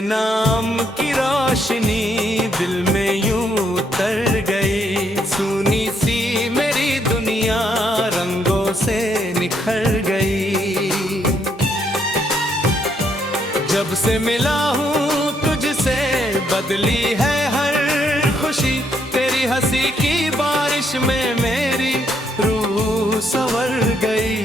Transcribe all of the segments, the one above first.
नाम की रोशनी दिल में यूं उतर गई, सुनी सी मेरी दुनिया रंगों से निखर गई। जब से मिला हूँ तुझसे बदली है हर खुशी, तेरी हंसी की बारिश में मेरी रूह संवर गई।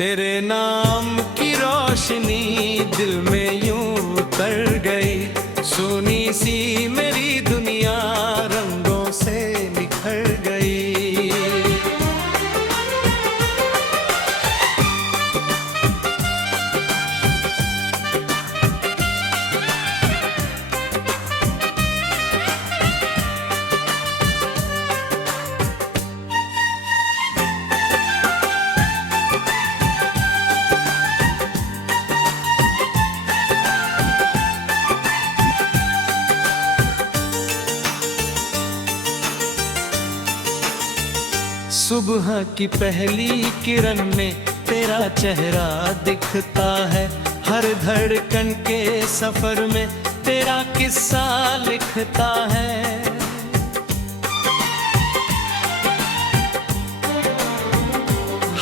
तेरे नाम की रोशनी दिल में यूं उतर गई, सुनी सी मेरी दुनिया रंगों से निखर गई। सुबह की पहली किरण में तेरा चेहरा दिखता है, हर धड़कन के सफर में तेरा किस्सा लिखता है।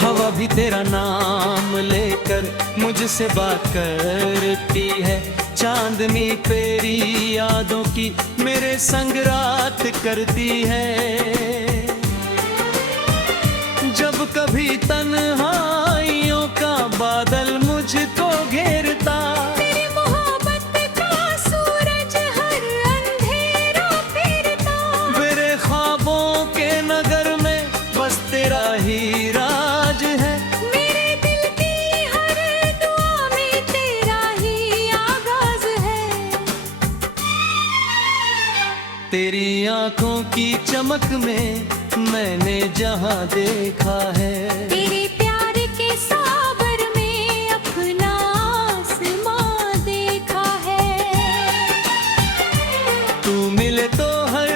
हवा भी तेरा नाम लेकर मुझसे बात करती है, चांदनी तेरी यादों की मेरे संग रात करती है। जब कभी तन्हाइयों का बादल मुझको घेरता, तेरी मोहब्बत का सूरज हर अंधेरा फेरता। मेरे ख्वाबों के नगर में बस तेरा ही राज है, मेरे दिल की हर दुआ में तेरा ही आगाज है। तेरी आंखों की चमक में मैंने जहां देखा है, तेरे प्यार के सागर में अपना आसमां देखा है। तू मिले तो हर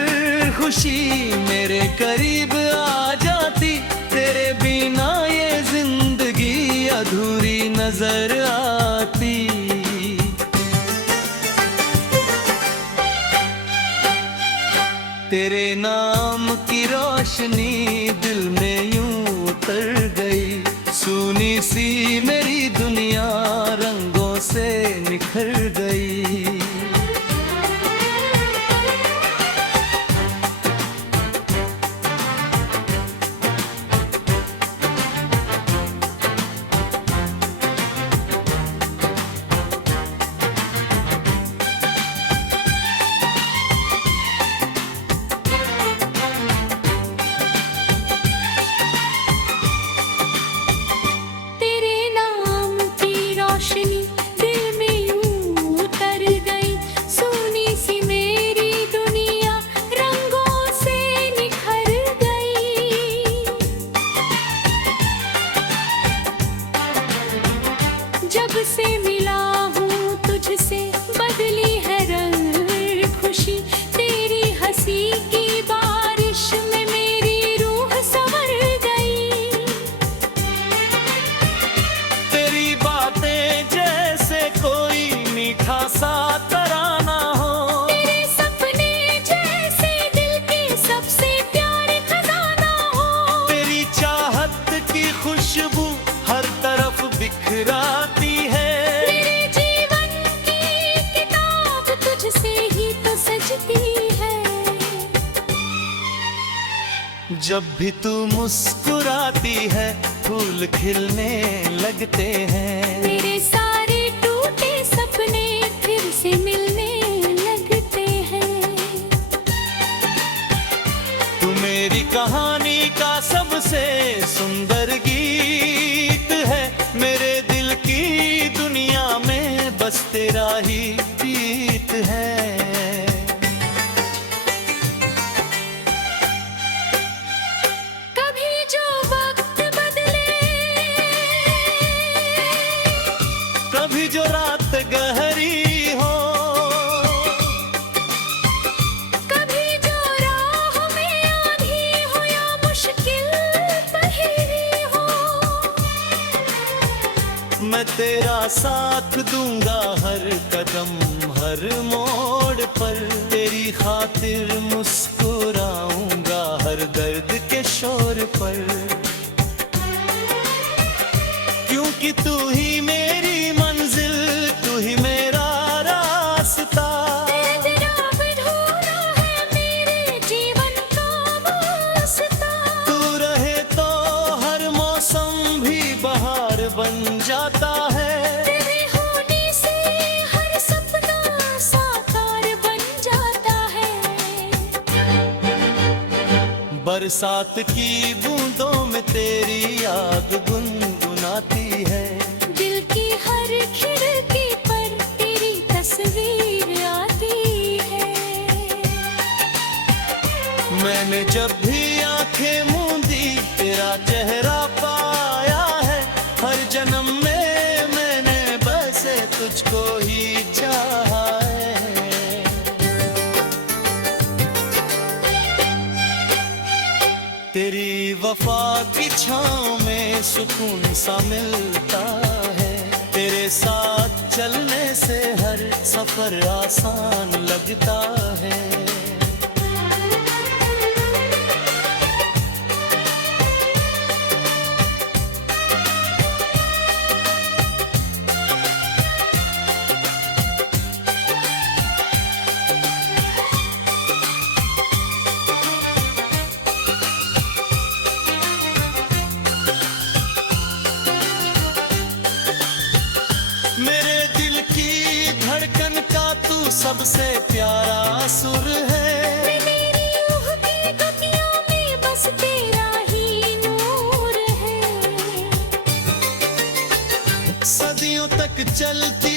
खुशी मेरे करीब आ जाती, तेरे बिना ये जिंदगी अधूरी नजर आती। तेरे नाम की रोशनी दिल में यूं उतर गई, सुनी सी मेरी दुनिया रंगों से निखर गई। दिल में यूं उतर गई, सोनी सी मेरी दुनिया रंगों से निखर गई। जब से मिला हूँ तुझसे बदली है रंग खुशी, तेरी हंसी की बारिश में मेरी रूह संवर गई। तेरी बातें जैसे कोई मीठा सा तराना हो, तेरे सपने जैसे दिल के सबसे प्यारे खजाना हो। तेरी चाहत की खुशबू हर तरफ बिखराती है, मेरे जीवन की किताब तुझसे ही तो सजती है। जब भी तू मुस्कुराती है फूल खिलने लगते हैं, मेरे सारे टूटे सपने फिर से मिलने लगते हैं। तू मेरी कहानी का सबसे सुंदर गीत है, मेरे दिल की दुनिया में बस तेरा ही गीत है। कभी जो वक्त बदले, कभी जो रात गहरी हो, कभी जो राह में आंधी हो या साथ दूंगा हर कदम हर मोड़ पर, तेरी खातिर मुस्कुराऊंगा हर दर्द के शोर पर, क्योंकि तू ही मेरी मंजिल, तू ही मेरा रास्ता। तेरा अधूरा है मेरे जीवन का वास्ता। तू रहे तो हर मौसम भी बहार बन जाता है, तेरे होने से हर सपना साकार बन जाता है। बरसात की बूंदों में तेरी याद गुनगुनाती है, दिल की हर खिड़की पर तेरी तस्वीर आती है। मैंने जब भी आंखें मूंदी तेरा चेहरा पाया है, हर जन्म में मैंने बस तुझको ही चाहा है। तेरी वफा की छाँव में सुकून सा मिलता है, तेरे साथ चलने से हर सफर आसान लगता है। मेरे दिल की धड़कन का तू सबसे प्यारा सुर है, मेरी रूह की गतियों में बस तेरा ही नूर है। सदियों तक चलती